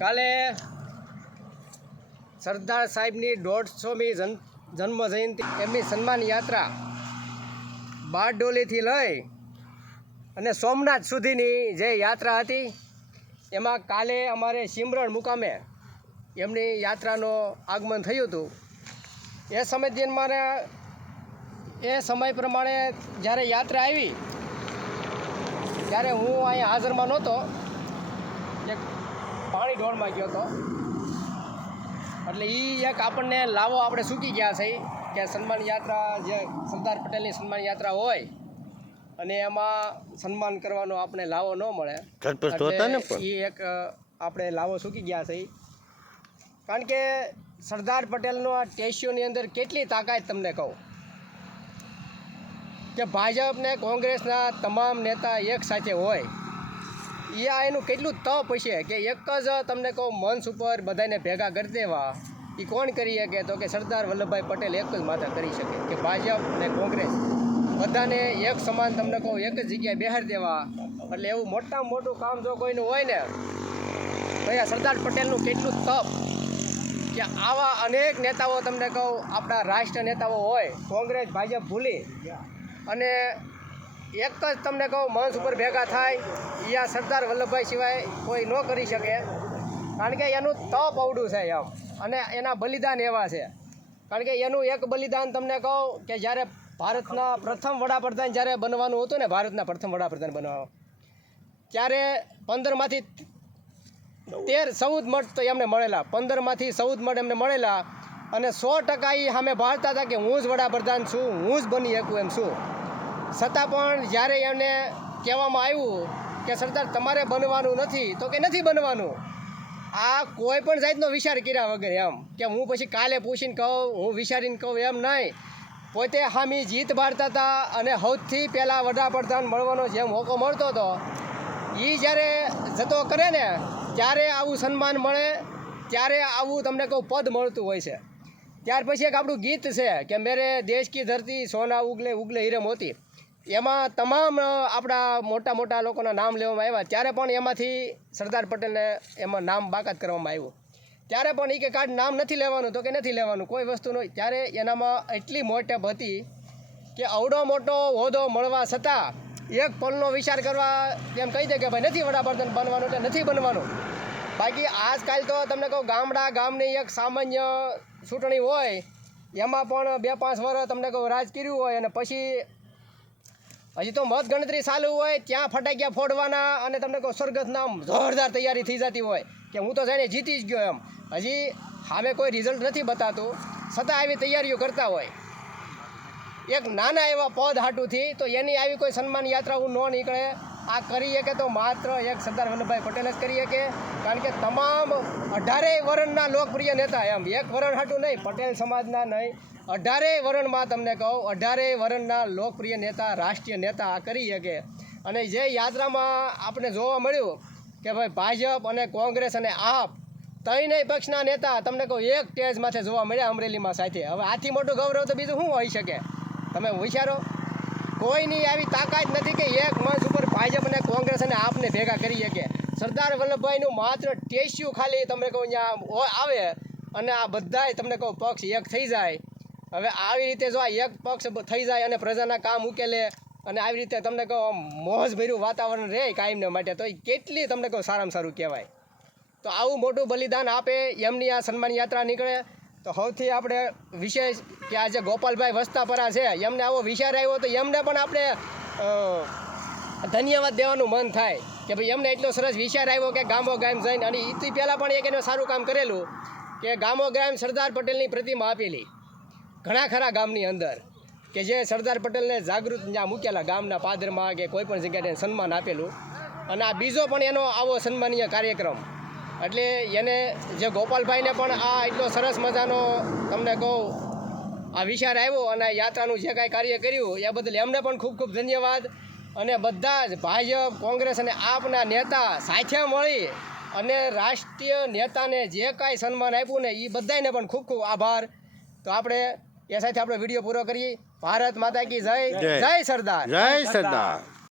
કાલે સરદાર સાહેબની દોઢસોમી જન જન્મ જયંતિ એમની સન્માન યાત્રા બારડોલીથી લઈ અને સોમનાથ સુધીની જે યાત્રા હતી, એમાં કાલે અમારે સિમરણ મુકામે એમની યાત્રાનો આગમન થયું હતું. એ સમય મારે, એ સમય પ્રમાણે જ્યારે યાત્રા આવી, ત્યારે હું અહીંયા હાજરમાં નહોતો. પાણી ઢોળમાં ગયો હતો એટલે એ એક આપણને લાવો આપણે સૂકી ગયા છે. કે સન્માન યાત્રા જે સરદાર પટેલની સન્માન યાત્રા હોય અને એમાં સન્માન કરવાનો આપણે લાવો ન મળે. એ એક આપણે લાવો સૂકી ગયા છે. કારણ કે સરદાર પટેલનો આ ટેસ્યુની અંદર કેટલી તાકાત તમને કહું? કે ભાજપ ને કોંગ્રેસના તમામ નેતા એક સાથે હોય એ આ એનું કેટલું તપ હશે કે એક જ તમને કહું મંચ ઉપર બધાને ભેગા કરી દેવા. એ કોણ કરી શકે તો કે સરદાર વલ્લભભાઈ પટેલ એક જ માથા કરી શકે કે ભાજપ અને કોંગ્રેસ. બધાને એક સમાન તમને કહું એક જ જગ્યાએ બેહાડી દેવા. એટલે એવું મોટામાં મોટું કામ જો કોઈનું હોય ને ભાઈ સરદાર પટેલનું કેટલું તપ કે આવા અનેક નેતાઓ તમને કહું, આપણા રાષ્ટ્ર નેતાઓ હોય, કોંગ્રેસ, ભાજપ ભૂલી. અને એક જ તમને કહું, મંચ ઉપર ભેગા થાય એ આ સરદાર વલ્લભભાઈ સિવાય કોઈ ન કરી શકે. કારણ કે એનું તપ અવડું છે એમ. અને એના બલિદાન એવા છે. કારણ કે એનું એક બલિદાન તમને કહું કે જ્યારે ભારતના પ્રથમ વડાપ્રધાન જ્યારે બનવાનું હતું ને, ભારતના પ્રથમ વડાપ્રધાન બનવાનું. ત્યારે પંદરમાંથી તેર ચૌદ મઠ તો એમને મળેલા. પંદરમાંથી ચૌદ મઠ એમને મળેલા. અને સો ટકા એ સામે ભારતા હતા કે હું જ વડાપ્રધાન છું, હું જ બની શકું એમ છું. છતાં પણ જ્યારે એમને કહેવામાં આવ્યું કે, સરદાર, તમારે બનવાનું નથી, તો કે, નથી બનવાનું. આ કોઈ પણ જાતનો વિચાર કર્યા વગર એમ, કે હું પછી કાલે પૂછીને કહું, હું વિચારીને કહું એમ નહીં. પોતે હામી જીત ભારતા હતા અને સૌથી પહેલાં વડાપ્રધાન મળવાનો જે મોકો મળતો હતો. એ જ્યારે જતો કરે ને, ત્યારે આવું સન્માન મળે, ત્યારે આવું તમને કહું પદ મળતું હોય છે. ત્યાર પછી એક આપણું ગીત છે કે મેરે દેશ કી ધરતી સોના ઉગલે ઉગલે હીરે મોતી એમાં તમામ આપણા મોટા મોટા લોકોના નામ લેવામાં આવ્યા. ત્યારે પણ એમાંથી સરદાર પટેલને એમાં નામ બાકાત કરવામાં આવ્યું. ત્યારે પણ એ કે કાર્ડ નામ નથી લેવાનું તો કે નથી લેવાનું, કોઈ વસ્તુ નહીં ત્યારે એનામાં એટલી મોટે હતી કે અવડો મોટો હોદ્દો મળવા છતાં એક પલનો વિચાર કરવા એમ કહી દે કે ભાઈ નથી વડાપ્રધાન બનવાનું એટલે નથી બનવાનું. બાકી આજકાલ તો તમને કહું ગામડા ગામની એક સામાન્ય ચૂંટણી હોય, એમાં પણ બે પાંચ વર્ષ તમને કહું, રાજ કર્યું હોય અને પછી હજી તો મતગણતરી ચાલુ હોય, ત્યાં ફટાક્યા ફોડવાના અને તમને કહું સ્વર્ગત નામ જોરદાર તૈયારી થઈ જતી હોય કે હું તો જઈને જીતી જ ગયો એમ. હજી સામે કોઈ રિઝલ્ટ નથી બતાતું. છતાં આવી તૈયારીઓ કરતા હોય. એક નાના એવા પદ હાટુથી તો એની આવી કોઈ સન્માન યાત્રાઓ ન નીકળે. આ કરી શકે તો માત્ર એક સરદાર વલ્લભભાઈ પટેલ જ કરી શકે કારણ કે તમામ અઢારેય વર્ણના લોકપ્રિય નેતા એમ, એક વરણ હાટું નહીં, પટેલ સમાજના નહીં. અઢારેય વર્ણમાં તમને કહું અઢારેય વર્ણના લોકપ્રિય નેતા, રાષ્ટ્રીય નેતા આ કરી શકે. અને જે યાત્રામાં આપણે જોવા મળ્યું કે ભાઈ ભાજપ અને કોંગ્રેસ અને આપ ત્રણેય પક્ષના નેતા તમને કહું, એક સ્ટેજ માથે જોવા મળ્યા અમરેલીમાં સાથે. હવે આથી મોટું ગૌરવ તો બીજું શું હોઈ શકે? તમે વિચારો કોઈની આવી તાકાત નથી કે એક મંચ ઉપર ભાજપ અને કોંગ્રેસ અને આપને ભેગા કરી શકે. સરદાર વલ્લભભાઈનું માત્ર ટેસ્યુ ખાલી તમને કહું અહીંયા આવે અને આ બધાય તમને કહું પક્ષ એક થઈ જાય. હવે આવી રીતે જો આ એક પક્ષ થઈ જાય અને પ્રજાના કામ ઉકેલે અને આવી રીતે તમને કહું આમ મોજભર્યું વાતાવરણ રહે કાયમને માટે, તો એ કેટલી તમને કહું સારામાં સારું કહેવાય. તો આવું મોટું બલિદાન આપે, એમની આ સન્માન યાત્રા નીકળે તો સૌથી આપણે વિશેષ કે આજે ગોપાલભાઈ વસ્તાપરા છે, એમને આવો વિચાર આવ્યો તો એમને પણ આપણે ધન્યવાદ દેવાનું મન થાય કે ભાઈ એમને એટલો સરસ વિચાર આવ્યો કે ગામો ગામ જઈને, અને એથી પહેલાં પણ એક એને સારું કામ કરેલું કે ગામો ગામ સરદાર પટેલની પ્રતિમા આપેલી ઘણા ખરા ગામની અંદર કે જે સરદાર પટેલને જાગૃત ત્યાં મૂકેલા ગામના પાદરમાં કે કોઈ પણ જગ્યાએ સન્માન આપેલું. અને આ બીજો પણ એનો આવો સન્માનીય કાર્યક્રમ એટલે એને જે ગોપાલભાઈને પણ આ એટલો સરસ મજાનો તમને કહું આ વિચાર આવ્યો અને યાત્રાનું જે કાંઈ કાર્ય કર્યું એ બદલ એમને પણ ખૂબ ખૂબ ધન્યવાદ. અને બધા જ ભાજપ કોંગ્રેસ અને આપના નેતા સાથે મળી અને રાષ્ટ્રીય નેતાને જે કાંઈ સન્માન આપ્યું ને એ બધાને પણ ખૂબ ખૂબ આભાર. તો આપણે એ સાથે આપણે વીડિયો પૂરો કરીએ. ભારત માતા કી જય. જય. જય સરદાર. જય સરદાર.